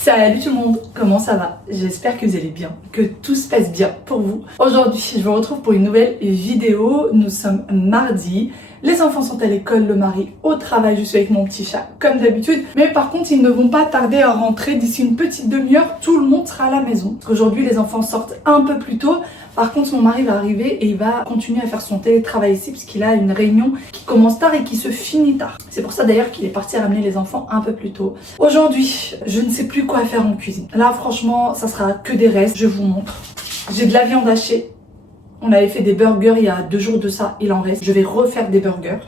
Salut tout le monde, comment ça va? J'espère que vous allez bien, que tout se passe bien pour vous. Aujourd'hui, je vous retrouve pour une nouvelle vidéo. Nous sommes mardi, les enfants sont à l'école, le mari au travail, je suis avec mon petit chat comme d'habitude. Mais par contre, ils ne vont pas tarder à rentrer d'ici une petite demi-heure, tout le monde sera à la maison. Parce qu'aujourd'hui, les enfants sortent un peu plus tôt. Par contre, mon mari va arriver et il va continuer à faire son télétravail ici parce qu'il a une réunion qui commence tard et qui se finit tard. C'est pour ça d'ailleurs qu'il est parti ramener les enfants un peu plus tôt. Aujourd'hui, je ne sais plus quoi faire en cuisine. Là, franchement, ça sera que des restes. Je vous montre. J'ai de la viande hachée. On avait fait des burgers il y a 2 jours de ça, il en reste. Je vais refaire des burgers.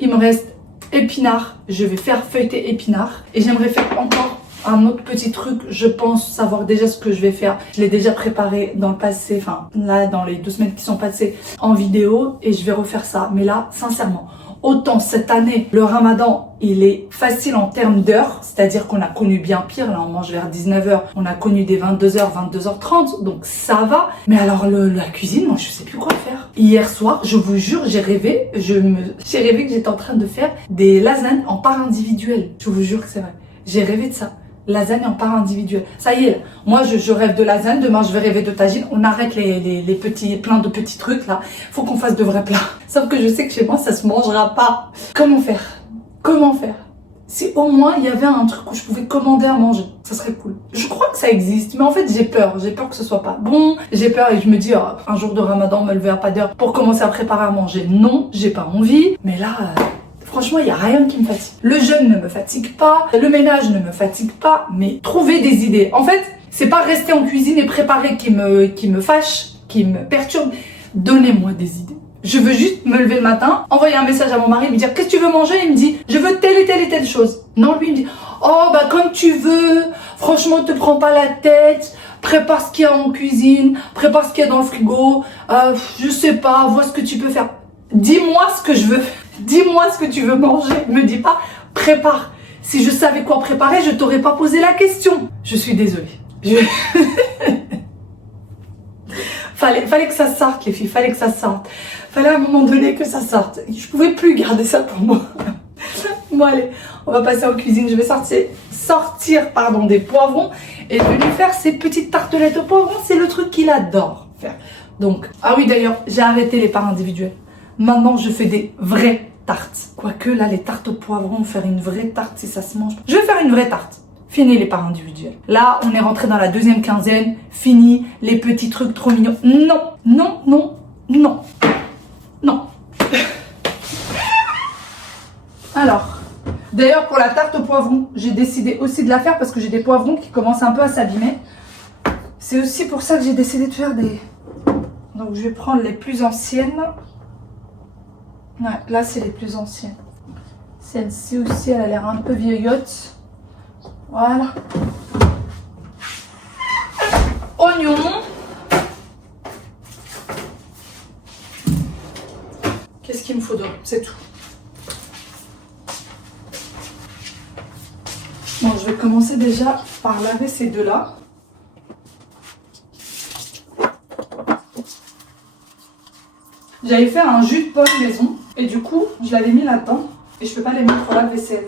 Il me reste épinards. Je vais faire feuilleter épinards. Et j'aimerais faire encore un autre petit truc, je pense savoir déjà ce que je vais faire. Je l'ai déjà préparé dans le passé, enfin là dans les 2 semaines qui sont passées en vidéo et je vais refaire ça. Mais là, sincèrement, autant cette année, le ramadan, il est facile en termes d'heures, c'est-à-dire qu'on a connu bien pire, là on mange vers 19h, on a connu des 22h, 22h30, donc ça va. Mais alors la cuisine, moi je sais plus quoi faire. Hier soir, je vous jure, j'ai rêvé que j'étais en train de faire des lasagnes en part individuelle. Je vous jure que c'est vrai. J'ai rêvé de ça. Lasagne en part individuelle. Ça y est, moi je rêve de lasagne, demain je vais rêver de tagine. On arrête les petits, plein de petits trucs là. Faut qu'on fasse de vrais plats. Sauf que je sais que chez moi ça se mangera pas. Comment faire? Comment faire? Si au moins il y avait un truc où je pouvais commander à manger, ça serait cool. Je crois que ça existe, mais en fait j'ai peur que ce soit pas bon. J'ai peur et je me dis oh, un jour de ramadan me lever à pas d'heure pour commencer à préparer à manger. Non, j'ai pas envie. Mais là... franchement, il n'y a rien qui me fatigue. Le jeûne ne me fatigue pas, le ménage ne me fatigue pas, mais trouver des idées. En fait, c'est pas rester en cuisine et préparer qui me fâche, qui me perturbe. Donnez-moi des idées. Je veux juste me lever le matin, envoyer un message à mon mari, lui dire qu'est-ce que tu veux manger? Il me dit je veux telle et telle et telle chose. Non, lui il me dit oh bah comme tu veux, franchement te prends pas la tête, prépare ce qu'il y a en cuisine, prépare ce qu'il y a dans le frigo, je sais pas, vois ce que tu peux faire. Dis-moi ce que je veux. Dis-moi ce que tu veux manger. Me dis pas prépare. Si je savais quoi préparer, je t'aurais pas posé la question. Je suis désolée. Fallait que ça sorte les filles, fallait que ça sorte. Fallait à un moment donné que ça sorte. Je pouvais plus garder ça pour moi. Bon allez, on va passer en cuisine. Je vais sortir des poivrons et je vais lui faire ces petites tartelettes au poivron. C'est le truc qu'il adore faire. Donc, ah oui d'ailleurs, j'ai arrêté les parts individuelles. Maintenant, je fais des vraies tartes. Quoique, là, les tartes au poivron, faire une vraie tarte, si ça se mange. Je vais faire une vraie tarte. Fini les parts individuelles. Là, on est rentré dans la 2e quinzaine. Fini les petits trucs trop mignons. Non, non, non, non, non. Alors, d'ailleurs, pour la tarte au poivron, j'ai décidé aussi de la faire parce que j'ai des poivrons qui commencent un peu à s'abîmer. C'est aussi pour ça que j'ai décidé de faire des... Donc, je vais prendre les plus anciennes. Ouais, là c'est les plus anciennes. Celle-ci aussi, elle a l'air un peu vieillotte. Voilà. Oignons. Qu'est-ce qu'il me faut d'autre? C'est tout. Bon, je vais commencer déjà par laver ces deux-là. J'avais fait un jus de pomme maison et du coup je l'avais mis là-dedans et je peux pas les mettre au lave-vaisselle.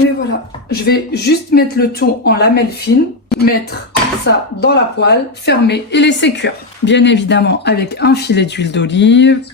Et voilà, je vais juste mettre le tout en lamelles fines, mettre ça dans la poêle, fermer et laisser cuire. Bien évidemment avec un filet d'huile d'olive.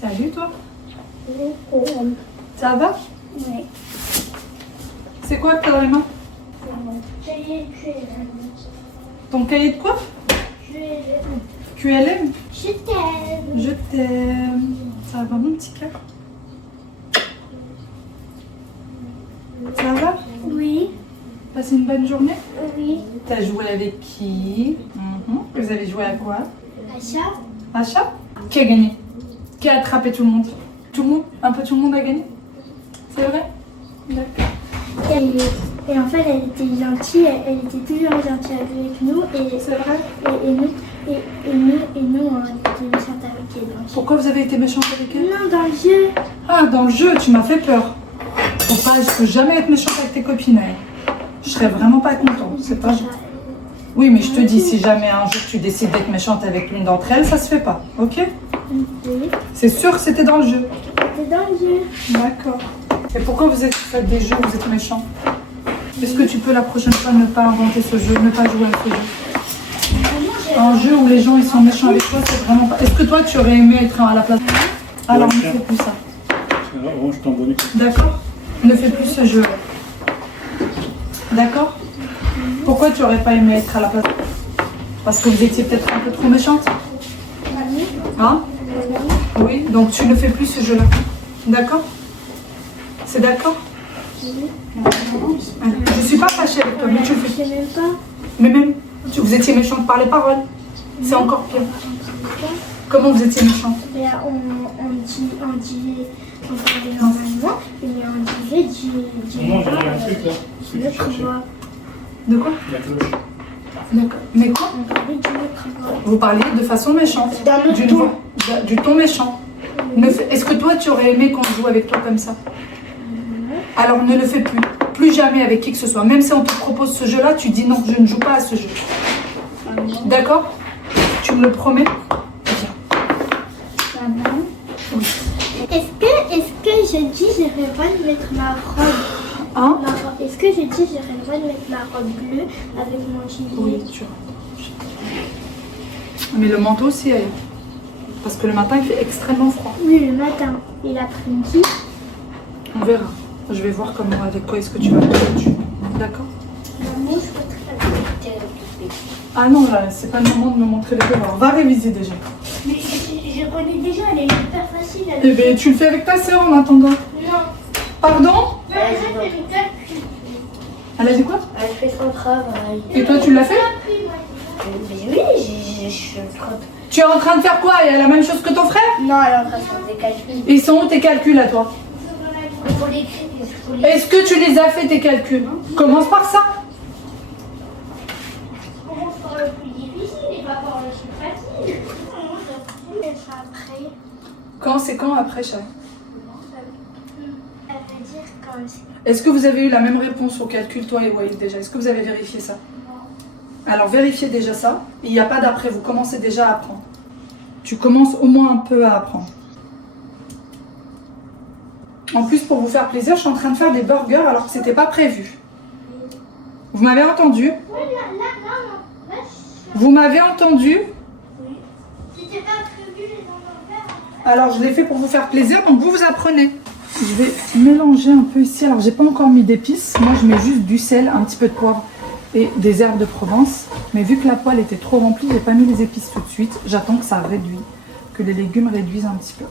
Salut toi. Ça va? Oui. C'est quoi que t'as dans les mains? Cahier QLM. Ton cahier de quoi? QLM? Je t'aime. Je t'aime. Ça va mon petit cœur? Ça va? Oui. Passé une bonne journée? Oui. T'as joué avec qui? Vous avez joué à quoi? Acha. Acha? Qui a gagné? Qui a attrapé tout le monde? Tout le monde? Un peu tout le monde a gagné? C'est vrai? D'accord. Et en fait, elle était gentille, elle était toujours gentille avec nous. Et C'est vrai? Et nous, on était méchantes avec elle. Donc. Pourquoi vous avez été méchante avec elle? Non, dans le jeu. Ah, dans le jeu, tu m'as fait peur. Je peux jamais être méchante avec tes copines. Hein. Je serais vraiment pas contente. C'est pas. Oui, mais je te dis, si jamais un jour tu décides d'être méchante avec l'une d'entre elles, ça se fait pas, ok? Oui. C'est sûr que c'était dans le jeu. C'était dans le jeu. D'accord. Et pourquoi vous faites des jeux où vous êtes méchants? Est-ce que tu peux la prochaine fois ne pas inventer ce jeu, ne pas jouer à ce jeu? Un jeu où les gens ils sont méchants avec toi, c'est vraiment pas. Est-ce que toi tu aurais aimé être à la place? Alors ne fais plus ça. Alors, je t'envoie. D'accord? Ne fais plus ce jeu. D'accord? Pourquoi tu aurais pas aimé être à la place? Parce que vous étiez peut-être un peu trop méchante? Hein? Oui, donc tu ne fais plus ce jeu-là. D'accord? C'est d'accord? Je suis pas fâchée avec toi, mais tu le Je fais. sais même pas. Mais même, vous étiez méchante par les paroles. C'est encore pire. Comment vous étiez méchante? Et là, on parlait normalement, et on disait Non, j'ai un truc là. Ce que tu notre cherchais. voix. De quoi? La cloche. D'accord. Mais quoi? On parlait de notre voix. Vous parliez de façon méchante. Dans notre D'une ton. voix. Du ton méchant. Est-ce que toi, tu aurais aimé qu'on joue avec toi comme ça? Alors ne le fais plus. Plus jamais avec qui que ce soit. Même si on te propose ce jeu-là, tu dis non, je ne joue pas à ce jeu. D'accord? Tu me le promets? Maman. Oui. Est-ce que je dis j'aurais le droit de mettre ma robe? Hein? Est-ce que je dis j'aurais le droit de mettre ma robe bleue avec mon gilet? Oui, tu Mais le manteau aussi, elle. Parce que le matin, il fait extrêmement froid. Oui, le matin. Et l'après-midi? On verra. Je vais voir comment, avec quoi est-ce que tu vas mettre dessus. D'accord? Maman, je voudrais Ah non, là, c'est pas le moment de me montrer les devoirs. Va réviser déjà. Mais je connais déjà, elle est hyper facile. Eh bien, tu le fais avec ta sœur en attendant. Non. Pardon? Elle Elle a dit quoi? fait son travail. Et toi, tu l'as fait? Mais oui, je suis en train de... Tu es en train de faire quoi? Elle a la même chose que ton frère? Non, elle est en train de faire des calculs. Ils sont où tes calculs à toi? Il faut l'écrire. Est-ce que tu les as fait tes calculs? Commence par ça. Commence par le plus difficile et pas par le plus facile. Après, Quand après, chérie? ça veut dire quand Est-ce que vous avez eu la même réponse au calcul, toi et Waïd, déjà? Est-ce que vous avez vérifié ça? Alors, vérifiez déjà ça. Il n'y a pas d'après, vous commencez déjà à apprendre. Tu commences au moins un peu à apprendre. En plus, pour vous faire plaisir, je suis en train de faire des burgers alors que c'était pas prévu. Vous m'avez entendu? Vous m'avez entendu? Oui. C'était pas prévu les hamburgers. Alors je l'ai fait pour vous faire plaisir, donc vous apprenez. Je vais mélanger un peu ici. Alors j'ai pas encore mis d'épices. Moi je mets juste du sel, un petit peu de poivre et des herbes de Provence. Mais vu que la poêle était trop remplie, j'ai pas mis les épices tout de suite. J'attends que ça réduise, que les légumes réduisent un petit peu.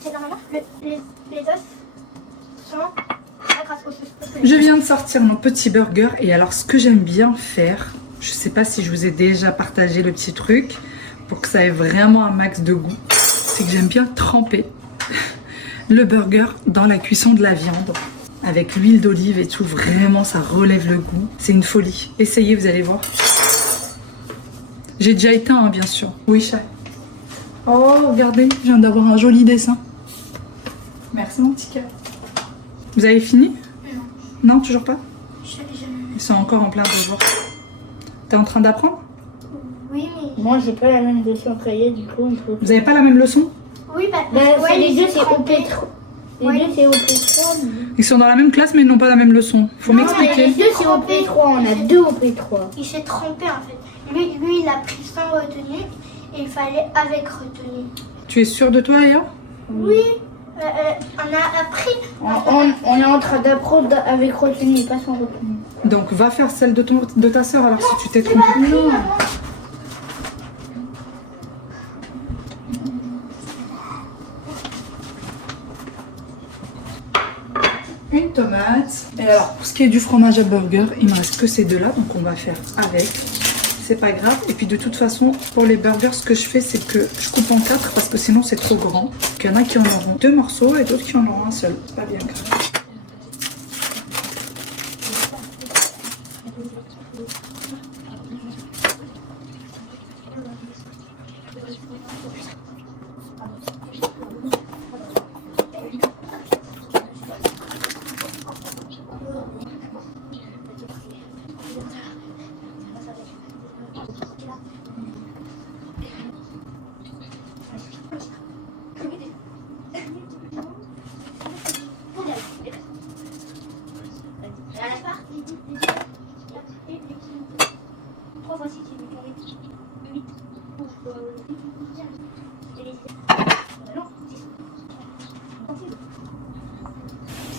C'est normalement les os sont pas grâce aux sauces. Je viens de sortir mon petit burger et alors ce que j'aime bien faire, je sais pas si je vous ai déjà partagé le petit truc pour que ça ait vraiment un max de goût, c'est que j'aime bien tremper le burger dans la cuisson de la viande avec l'huile d'olive et tout, vraiment ça relève le goût, c'est une folie. Essayez, vous allez voir. J'ai déjà éteint hein, bien sûr. Oui chat. Oh regardez, je viens d'avoir un joli dessin. Merci mon petit cœur. Vous avez fini? Non, toujours pas? Ils sont encore en plein devoir. T'es en train d'apprendre? Oui, mais. Moi, j'ai pas la même leçon cahier, du coup, il faut. Vous avez pas la même leçon? Oui, Bah, ouais, les deux, c'est trempés. OP3. Les Ouais. deux, c'est OP3. Ils sont dans la même classe mais ils n'ont pas la même leçon. Faut Non, m'expliquer. Les deux, c'est OP3. On a deux OP3. Il s'est trompé en fait. Lui, il a pris sans retenue et il fallait avec retenue. Tu es sûre de toi, Aya? Oui, on a appris. On est en train d'apprendre avec retenue et pas sans retenue. Donc va faire celle de ta soeur alors si tu t'es trompée. Non. Une tomate. Et alors pour ce qui est du fromage à burger, il me reste que ces deux là, donc on va faire avec. C'est pas grave. Et puis de toute façon, pour les burgers, ce que je fais, c'est que je coupe en 4 parce que sinon c'est trop grand. Il y en a qui en auront 2 morceaux et d'autres qui en auront un seul. Pas bien grave.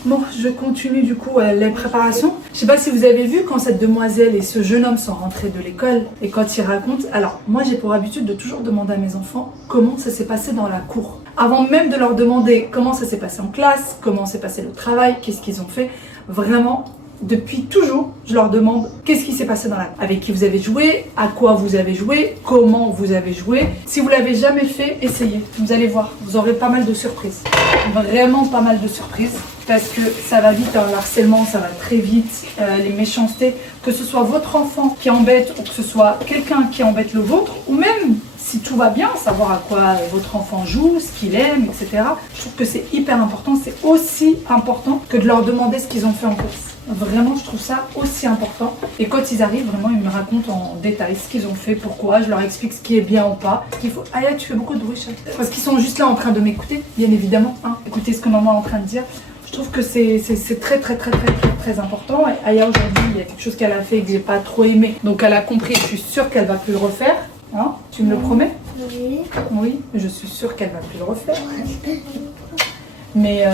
Bon, je continue du coup les préparations. Je sais pas si vous avez vu quand cette demoiselle et ce jeune homme sont rentrés de l'école et quand ils racontent. Alors, moi j'ai pour habitude de toujours demander à mes enfants comment ça s'est passé dans la cour. Avant même de leur demander comment ça s'est passé en classe, comment s'est passé le travail, qu'est-ce qu'ils ont fait. Vraiment, depuis toujours, je leur demande qu'est-ce qui s'est passé dans la cour. Avec qui vous avez joué, à quoi vous avez joué, comment vous avez joué. Si vous l'avez jamais fait, essayez. Vous allez voir, vous aurez pas mal de surprises. Vraiment pas mal de surprises. Parce que ça va vite, le harcèlement, ça va très vite, les méchancetés, que ce soit votre enfant qui embête ou que ce soit quelqu'un qui embête le vôtre, ou même si tout va bien, savoir à quoi votre enfant joue, ce qu'il aime, etc. Je trouve que c'est hyper important, c'est aussi important que de leur demander ce qu'ils ont fait en classe. Vraiment, je trouve ça aussi important. Et quand ils arrivent, vraiment, ils me racontent en détail ce qu'ils ont fait, pourquoi, je leur explique ce qui est bien ou pas. Ce qu'il faut. Aya, tu fais beaucoup de bruit, chat. Parce qu'ils sont juste là en train de m'écouter, bien évidemment. Hein. Écoutez ce que maman est en train de dire. Je trouve que c'est très important. Et Aya, aujourd'hui, il y a quelque chose qu'elle a fait que j'ai pas trop aimé. Donc elle a compris, je suis sûre qu'elle va plus le refaire. Hein, tu me le promets? Oui. Oui, je suis sûre qu'elle va plus le refaire. Mais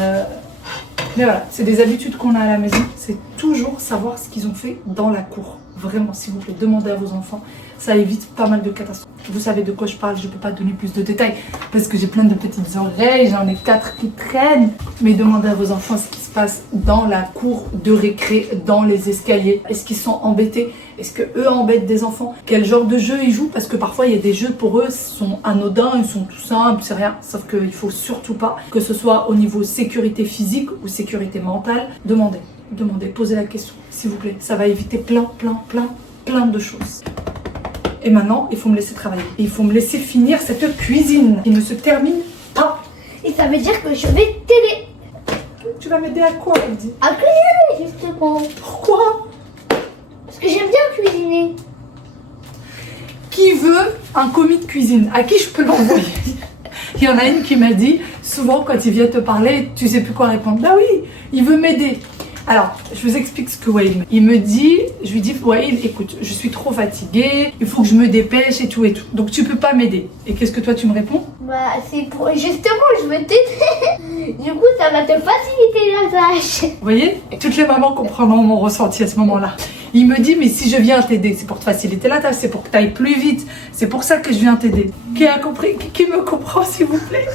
voilà, c'est des habitudes qu'on a à la maison. C'est toujours savoir ce qu'ils ont fait dans la cour. Vraiment, s'il vous plaît, demandez à vos enfants. Ça évite pas mal de catastrophes. Vous savez de quoi je parle, je ne peux pas donner plus de détails parce que j'ai plein de petites oreilles, j'en ai 4 qui traînent. Mais demandez à vos enfants ce qui se passe dans la cour de récré, dans les escaliers. Est-ce qu'ils sont embêtés? Est-ce que eux embêtent des enfants? Quel genre de jeu ils jouent? Parce que parfois il y a des jeux pour eux, ils sont anodins, ils sont tout simples, c'est rien. Sauf qu'il faut surtout pas, que ce soit au niveau sécurité physique ou sécurité mentale, demandez, posez la question, s'il vous plaît. Ça va éviter plein de choses. Et maintenant, il faut me laisser travailler. Et il faut me laisser finir cette cuisine qui ne se termine pas. Et ça veut dire que je vais t'aider. Tu vas m'aider à quoi, Elodie? À cuisiner, justement. Pourquoi? Parce que j'aime bien cuisiner. un commis de cuisine, à qui je peux l'envoyer? Il y en a une qui m'a dit, souvent quand il vient te parler, tu sais plus quoi répondre. Bah oui, il veut m'aider. Alors, je vous explique ce que Wael il me dit. Je lui dis, Wael, écoute, je suis trop fatiguée, il faut que je me dépêche et tout et tout. Donc tu peux pas m'aider. Et qu'est-ce que toi tu me réponds? Bah, c'est pour. Justement, je veux t'aider. Du coup, ça va te faciliter la tâche. Vous voyez? Toutes les mamans comprendront mon ressenti à ce moment-là. Il me dit, mais si je viens t'aider, c'est pour te faciliter la tâche, c'est pour que tu ailles plus vite. C'est pour ça que je viens t'aider. Qui a compris? Qui me comprend, s'il vous plaît?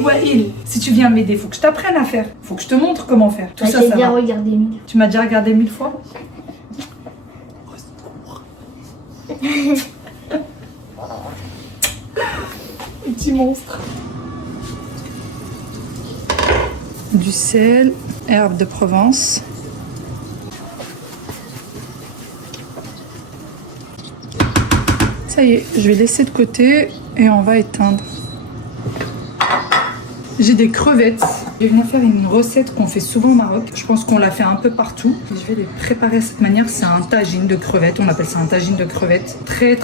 Wael, si tu viens m'aider, faut que je t'apprenne à faire. Faut que je te montre comment faire. Tout ça, J'ai ça bien va. regardé mille. Tu m'as déjà regardé 1000 fois? Petit monstre. Du sel, herbe de Provence. Ça y est, je vais laisser de côté et on va éteindre. J'ai des crevettes. Je vais venir faire une recette qu'on fait souvent au Maroc. Je pense qu'on l'a fait un peu partout. Je vais les préparer de cette manière. C'est un tagine de crevettes. On appelle ça un tagine de crevettes. Très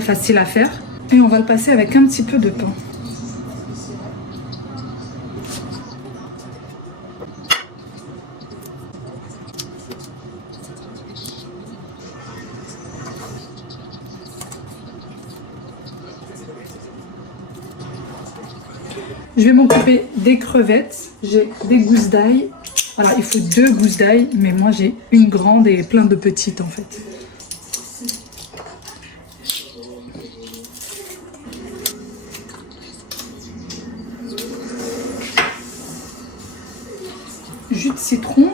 facile à faire. Et on va le passer avec un petit peu de pain. Je vais m'occuper des crevettes. J'ai des gousses d'ail. Voilà, il faut 2 gousses d'ail, mais moi j'ai une grande et plein de petites en fait. Jus de citron.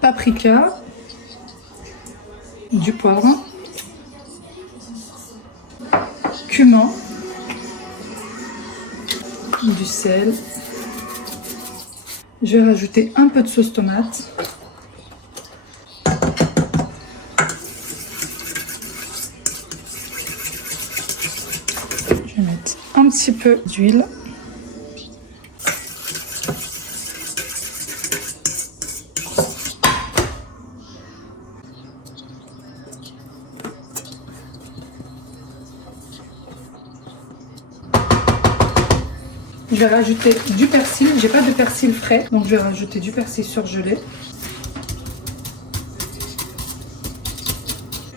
Paprika, du poivre, cumin, du sel. Je vais rajouter un peu de sauce tomate. Je vais mettre un petit peu d'huile. Je vais rajouter du persil. J'ai pas de persil frais, donc je vais rajouter du persil surgelé.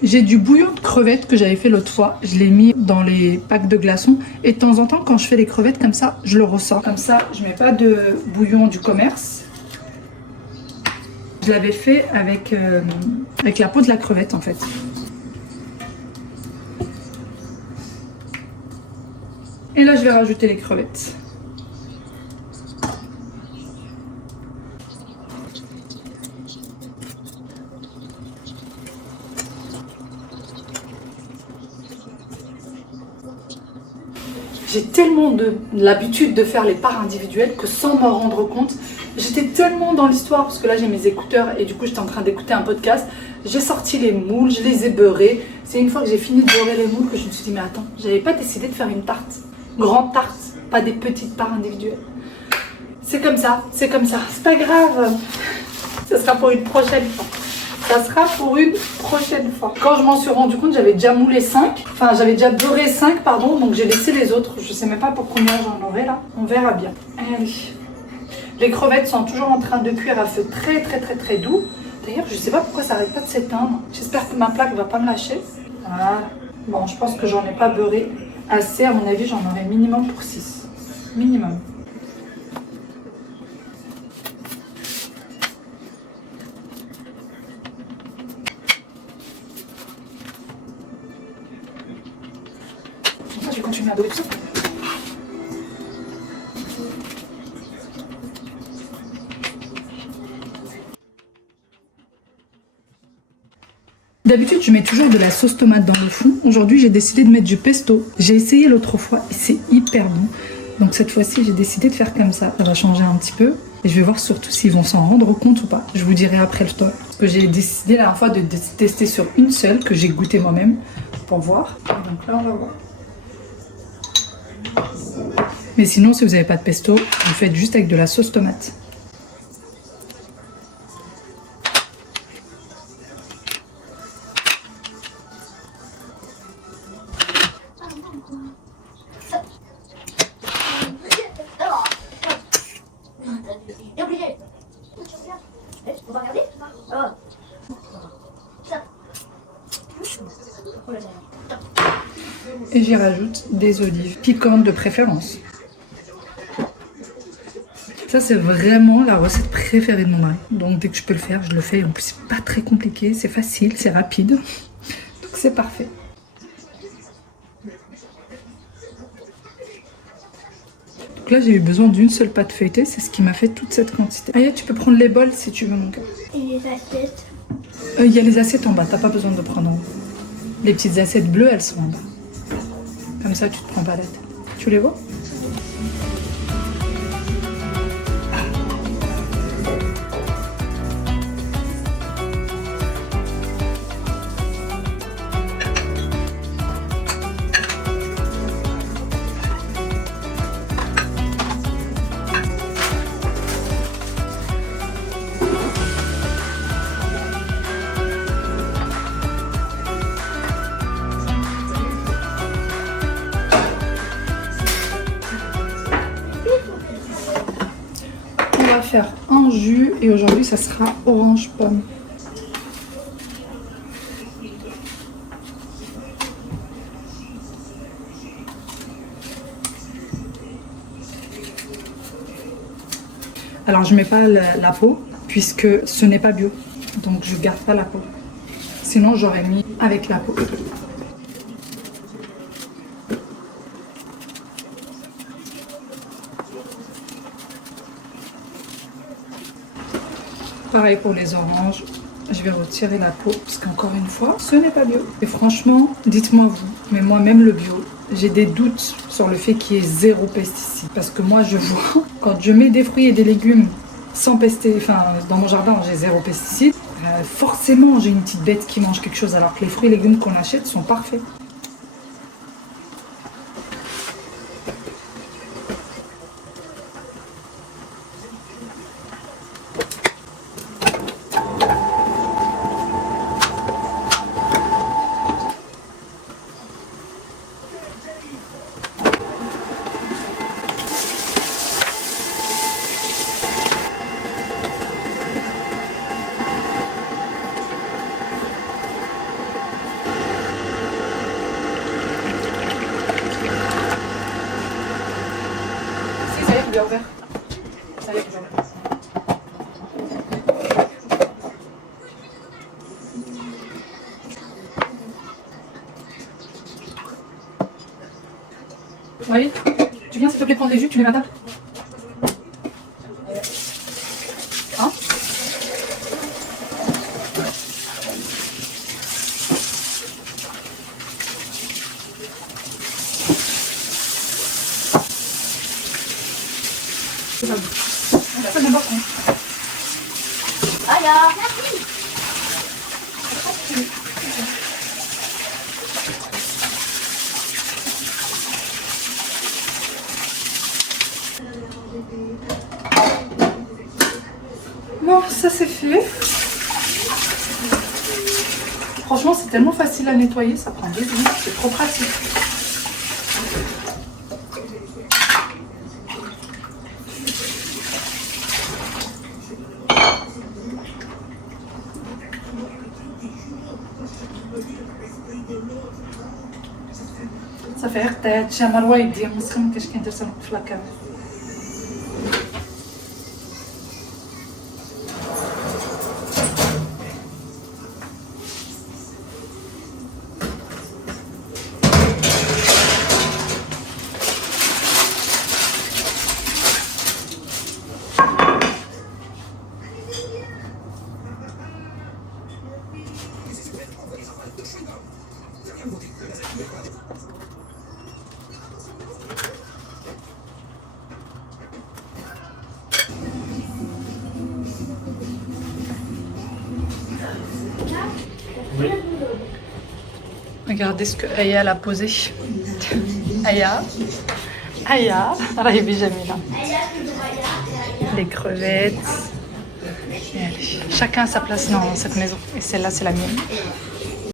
J'ai du bouillon de crevettes que j'avais fait l'autre fois. Je l'ai mis dans les packs de glaçons. Et de temps en temps, quand je fais les crevettes comme ça, je le ressors. Comme ça, je mets pas de bouillon du commerce. Je l'avais fait avec la peau de la crevette en fait. Et là, je vais rajouter les crevettes. J'ai tellement l'habitude de faire les parts individuelles que sans m'en rendre compte, j'étais tellement dans l'histoire, parce que là j'ai mes écouteurs et du coup j'étais en train d'écouter un podcast. J'ai sorti les moules, je les ai beurrés. C'est une fois que j'ai fini de beurrer les moules que je me suis dit mais attends, j'avais pas décidé de faire une tarte, grande tarte, pas des petites parts individuelles. C'est comme ça, c'est pas grave. Ce sera pour une prochaine fois. Ça sera pour une prochaine fois. Quand je m'en suis rendu compte, j'avais déjà moulé 5. Enfin, j'avais déjà beurré 5, pardon. Donc j'ai laissé les autres. Je sais même pas pour combien j'en aurai là. On verra bien. Allez. Les crevettes sont toujours en train de cuire à feu très doux. D'ailleurs, je sais pas pourquoi ça arrête pas de s'éteindre. J'espère que ma plaque va pas me lâcher. Voilà. Bon, je pense que j'en ai pas beurré assez. À mon avis, j'en aurai minimum pour 6. Minimum. Je vais continuer à dorer tout ça. D'habitude, je mets toujours de la sauce tomate dans le fond. Aujourd'hui, j'ai décidé de mettre du pesto. J'ai essayé l'autre fois et c'est hyper bon. Donc cette fois-ci, j'ai décidé de faire comme ça. Ça va changer un petit peu. Et je vais voir surtout s'ils vont s'en rendre compte ou pas. Je vous dirai après le temps. Parce que j'ai décidé la dernière fois de tester sur une seule que j'ai goûté moi-même pour voir. Donc là, on va voir. Mais sinon, si vous n'avez pas de pesto, vous faites juste avec de la sauce tomate. T'es obligé. On va regarder. Et j'y rajoute des olives piquantes de préférence. Ça, c'est vraiment la recette préférée de mon mari. Donc dès que je peux le faire, je le fais. En plus, c'est pas très compliqué, c'est facile, c'est rapide. Donc c'est parfait. Donc là, j'ai eu besoin d'une seule pâte feuilletée. C'est ce qui m'a fait toute cette quantité. Aya, tu peux prendre les bols si tu veux, mon cœur. Et les assiettes. Il y a les assiettes en bas, t'as pas besoin de prendre en haut. Les petites assiettes bleues, elles sont en bas. Comme ça, tu te prends pas la tête. Tu les vois? On va faire un jus et aujourd'hui ça sera orange pomme. Alors je mets pas la peau puisque ce n'est pas bio, donc je garde pas la peau. Sinon j'aurais mis avec la peau. Pareil pour les oranges, je vais retirer la peau parce qu'encore une fois, ce n'est pas bio. Et franchement, dites-moi vous, mais moi même le bio, j'ai des doutes sur le fait qu'il y ait 0 pesticides. Parce que moi je vois, quand je mets des fruits et des légumes sans pesticides, enfin dans mon jardin j'ai 0 pesticides, forcément j'ai une petite bête qui mange quelque chose alors que les fruits et légumes qu'on achète sont parfaits. Beurre vert. Ça y est, beurre vert. Oui, tu viens s'il te plaît prendre les jus, tu mets ma table. Hein? Ça j'aime pas ça. Aya. Bon, ça c'est fait. Franchement, c'est tellement facile à nettoyer, ça prend 2 minutes, c'est trop pratique. صافي غير حطي هادشي مع الوايد مسخن مكاينش كندير سلق في لاكاميرا. Regardez ce que Aya a posé. Aya. Arrivez Jamila. Les crevettes. Et allez, chacun à sa place dans cette maison. Et celle-là, c'est la mienne.